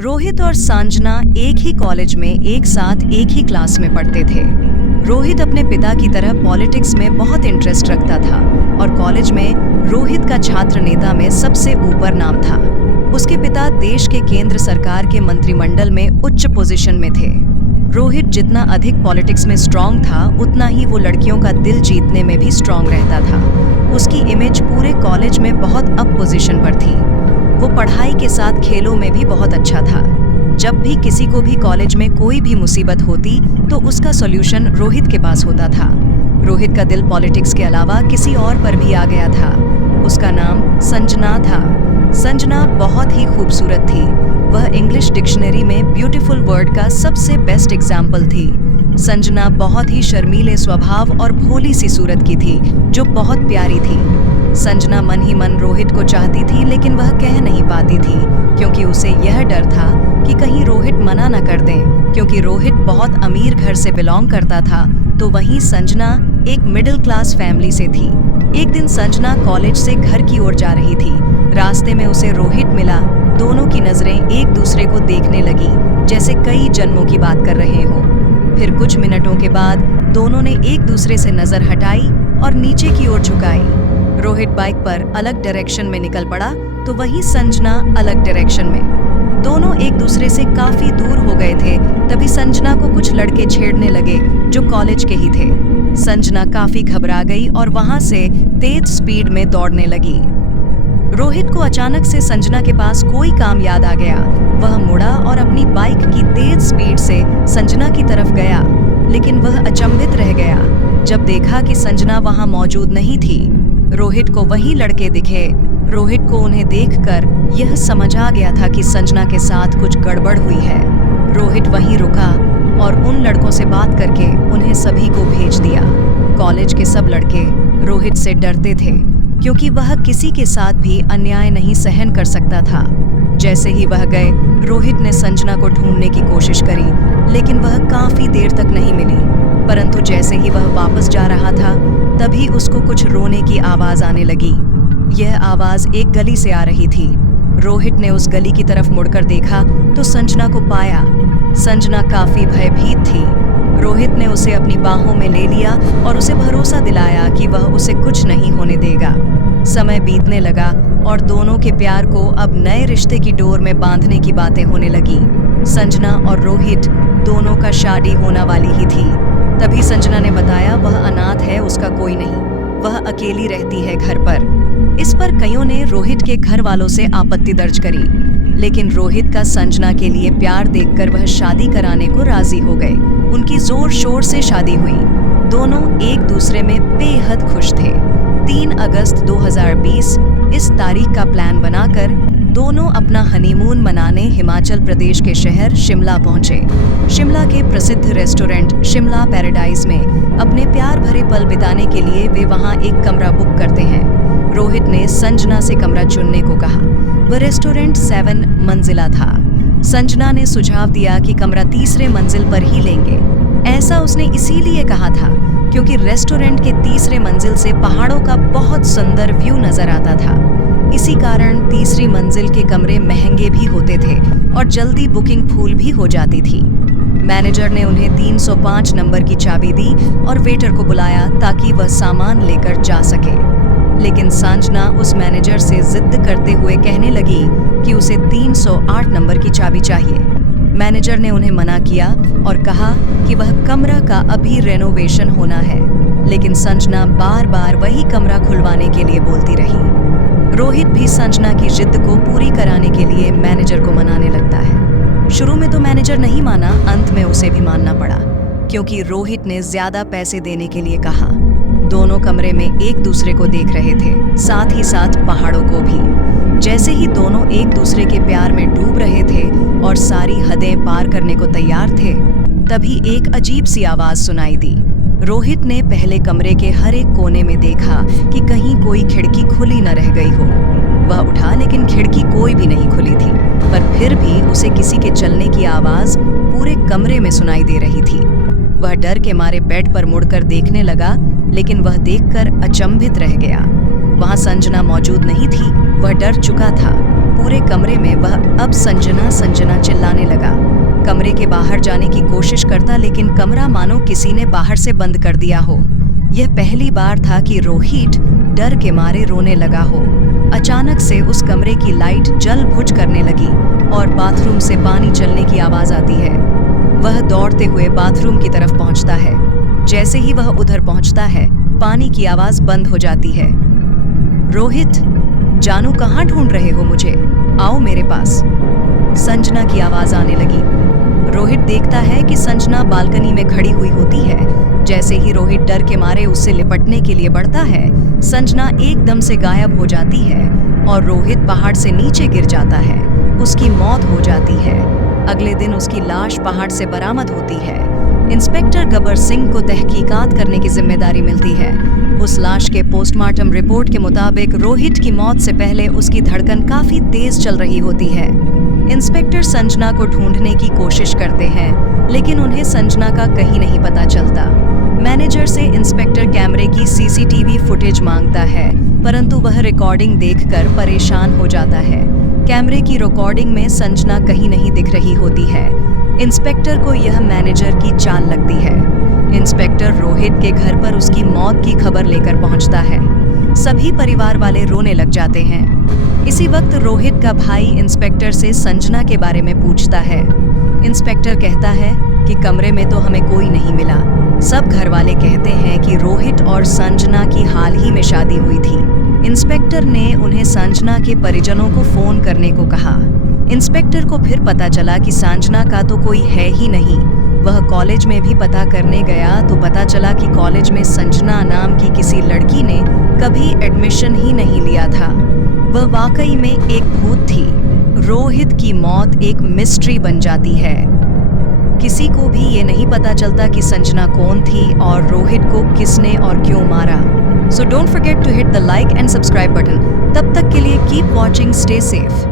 रोहित और सांजना एक ही कॉलेज में एक साथ एक ही क्लास में पढ़ते थे। रोहित अपने पिता की तरह पॉलिटिक्स में बहुत इंटरेस्ट रखता था और कॉलेज में रोहित का छात्र नेता में सबसे ऊपर नाम था। उसके पिता देश के केंद्र सरकार के मंत्रिमंडल में उच्च पोजीशन में थे। रोहित जितना अधिक पॉलिटिक्स में स्ट्रांग था, उतना ही वो लड़कियों का दिल जीतने में भी स्ट्रांग रहता था। उसकी इमेज पूरे कॉलेज में बहुत अप पोजीशन पर थी। वो पढ़ाई के साथ खेलों में भी बहुत अच्छा था। जब भी किसी को भी कॉलेज में कोई भी मुसीबत होती तो उसका सॉल्यूशन रोहित के पास होता था। रोहित का दिल पॉलिटिक्स के अलावा किसी और पर भी आ गया था। उसका नाम संजना था। संजना बहुत ही खूबसूरत थी। वह इंग्लिश डिक्शनरी में ब्यूटीफुल वर्ड का सबसे बेस्ट एग्जाम्पल थी। संजना बहुत ही शर्मीले स्वभाव और भोली सी सूरत की थी, जो बहुत प्यारी थी। संजना मन ही मन रोहित को चाहती थी, लेकिन वह कह नहीं पाती थी क्योंकि उसे यह डर था कि कहीं रोहित मना न कर दें, क्योंकि रोहित बहुत अमीर घर से बिलोंग करता था, तो वहीं संजना एक मिडिल क्लास फैमिली से थी। एक दिन संजना कॉलेज से घर की ओर जा रही थी। रास्ते में उसे रोहित मिला। दोनों की नजरें एक दूसरे को देखने लगी, जैसे कई जन्मों की बात कर रहे हों। फिर कुछ मिनटों के बाद दोनों ने एक दूसरे से नजर हटाई और नीचे की ओर झुकाई। रोहित बाइक पर अलग डायरेक्शन में निकल पड़ा, तो वहीं संजना अलग डायरेक्शन में। दोनों एक दूसरे से काफी दूर हो गए थे। तभी संजना को कुछ लड़के छेड़ने लगे जो कॉलेज के ही थे। संजना काफी घबरा गई और वहां से तेज स्पीड में दौड़ने लगी। रोहित को अचानक से संजना के पास कोई काम याद आ गया। वह मुड़ा और अपनी बाइक की तेज स्पीड से संजना की तरफ गया, लेकिन वह अचंभित रह गया जब देखा कि संजना वहां मौजूद नहीं थी। रोहित को वही लड़के दिखे। रोहित को उन्हें देखकर यह समझ आ गया था कि संजना के साथ कुछ गड़बड़ हुई है। रोहित वहीं रुका और उन लड़कों से बात करके उन्हें सभी को भेज दिया। कॉलेज के सब लड़के रोहित से डरते थे, क्योंकि वह किसी के साथ भी अन्याय नहीं सहन कर सकता था। जैसे ही वह गए, रोहित ने संजना को ढूंढने की कोशिश करी, लेकिन वह काफी देर तक नहीं मिली। परंतु जैसे ही वह वापस जा रहा था, तभी उसको कुछ रोने की आवाज आने लगी। यह आवाज एक गली से आ रही थी। रोहित ने उस गली की तरफ मुड़कर देखा तो संजना को पाया। संजना काफी भयभीत थी। रोहित ने उसे अपनी बाहों में ले लिया और उसे भरोसा दिलाया कि वह उसे कुछ नहीं होने देगा। समय बीतने लगा और दोनों के प्यार को अब नए रिश्ते की डोर में बांधने की बातें होने लगी। संजना और रोहित दोनों का शादी होने वाली ही थी। तभी संजना ने बताया वह अनाथ है, उसका कोई नहीं, वह अकेली रहती है घर पर। इस पर कईयों ने रोहित के घर वालों से आपत्ति दर्ज करी, लेकिन रोहित का संजना के लिए प्यार देखकर वह शादी कराने को राजी हो गए। उनकी जोर शोर से शादी हुई। दोनों एक दूसरे में बेहद खुश थे। 3 अगस्त 2020 इस तारीख का प्लान बनाकर दोनों अपना हनीमून मनाने हिमाचल प्रदेश के शहर शिमला पहुंचे। शिमला के प्रसिद्ध रेस्टोरेंट शिमला पैराडाइज में अपने प्यार भरे पल बिताने के लिए वे वहां एक कमरा बुक करते हैं। रोहित ने संजना से कमरा चुनने को कहा। वह रेस्टोरेंट 7 मंजिला था। संजना ने सुझाव दिया कि कमरा 3रे मंजिल पर ही लेंगे। ऐसा उसने इसीलिए कहा था क्योंकि रेस्टोरेंट के 3रे मंजिल से पहाड़ों का बहुत सुंदर व्यू नजर आता था। इसी कारण 3री मंजिल के कमरे महंगे भी होते थे और जल्दी बुकिंग फुल भी हो जाती थी। मैनेजर ने उन्हें 305 नंबर की चाबी दी और वेटर को बुलाया ताकि वह सामान लेकर जा सके। लेकिन संजना उस मैनेजर से जिद करते हुए कहने लगी कि उसे 308 नंबर की चाबी चाहिए। मैनेजर ने उन्हें मना किया और कहा कि वह कमरा का अभी रेनोवेशन होना है, लेकिन संजना बार बार वही कमरा खुलवाने के लिए बोलती रही। रोहित भी संजना की जिद को पूरी कराने के लिए मैनेजर को मनाने लगता है। शुरू में तो मैनेजर नहीं माना, अंत में उसे भी मानना पड़ा, क्योंकि रोहित ने ज्यादा पैसे देने के लिए कहा। दोनों कमरे में एक दूसरे को देख रहे थे, साथ ही साथ पहाड़ों को भी। जैसे ही दोनों एक दूसरे के प्यार में डूब रहे थे और सारी हदें पार करने को तैयार थे, तभी एक अजीब सी आवाज सुनाई दी। रोहित ने पहले कमरे के हर एक कोने में देखा कि कहीं कोई खिड़की खुली न रह गई हो। वह उठा, लेकिन खिड़की कोई भी नहीं खुली थी, पर फिर भी उसे किसी के चलने की आवाज पूरे कमरे में सुनाई दे रही थी। वह डर के मारे बेड पर मुड़कर देखने लगा, लेकिन वह देखकर अचंभित रह गया। वहां संजना मौजूद नहीं थी। वह डर चुका था। पूरे कमरे में वह अब संजना संजना चिल्लाने लगा। कमरे के बाहर जाने की कोशिश करता, लेकिन कमरा मानो किसी ने बाहर से बंद कर दिया हो। यह पहली बार था कि रोहित डर के मारे रोने लगा हो। अचानक से उस कमरे की लाइट जल बुझ करने लगी और बाथरूम से पानी चलने की आवाज आती है। वह दौड़ते हुए बाथरूम की तरफ पहुंचता है। जैसे ही वह उधर पहुंचता है, पानी की आवाज बंद हो जाती है। रोहित, जानू कहाँ ढूंढ रहे हो मुझे? आओ मेरे पास, संजना की आवाज आने लगी। रोहित देखता है कि संजना बालकनी में खड़ी हुई होती है। जैसे ही रोहित डर के मारे उससे लिपटने के लिए बढ़ता है, संजना एकदम से गायब हो जाती है और रोहित पहाड़ से नीचे गिर जाता है। उसकी मौत हो जाती है। अगले दिन उसकी लाश पहाड़ से बरामद होती है। इंस्पेक्टर गब्बर सिंह को तहकीकात करने की जिम्मेदारी मिलती है। उस लाश के पोस्टमार्टम रिपोर्ट के मुताबिक रोहित की मौत से पहले उसकी धड़कन काफी तेज चल रही होती है। इंस्पेक्टर संजना को ढूंढने की कोशिश करते हैं, लेकिन उन्हें संजना का कहीं नहीं पता चलता। मैनेजर से इंस्पेक्टर कैमरे की सीसीटीवी फुटेज मांगता है, परंतु वह रिकॉर्डिंग देखकर परेशान हो जाता है। कैमरे की रिकॉर्डिंग में संजना कहीं नहीं दिख रही होती है। इंस्पेक्टर को यह मैनेजर की चाल लगती है। इंस्पेक्टर रोहित के घर पर उसकी मौत की खबर लेकर पहुंचता है। सभी परिवार वाले रोने लग जाते हैं। इसी वक्त रोहित का भाई इंस्पेक्टर से संजना के बारे में पूछता है। इंस्पेक्टर कहता है कि कमरे में तो हमें कोई नहीं मिला। सब घर वाले कहते हैं कि रोहित और संजना की हाल ही में शादी हुई थी। इंस्पेक्टर ने उन्हें संजना के परिजनों को फोन करने को कहा। इंस्पेक्टर को फिर पता चला कि संजना का तो कोई है ही नहीं। वह कॉलेज में भी पता करने गया तो पता चला कि कॉलेज में संजना नाम की किसी लड़की ने कभी एडमिशन ही नहीं लिया था। वह वाकई में एक भूत थी। रोहित की मौत एक मिस्ट्री बन जाती है। किसी को भी ये नहीं पता चलता कि संजना कौन थी और रोहित को किसने और क्यों मारा। So don't forget to hit the like and subscribe button. तब तक के लिए keep watching, stay safe.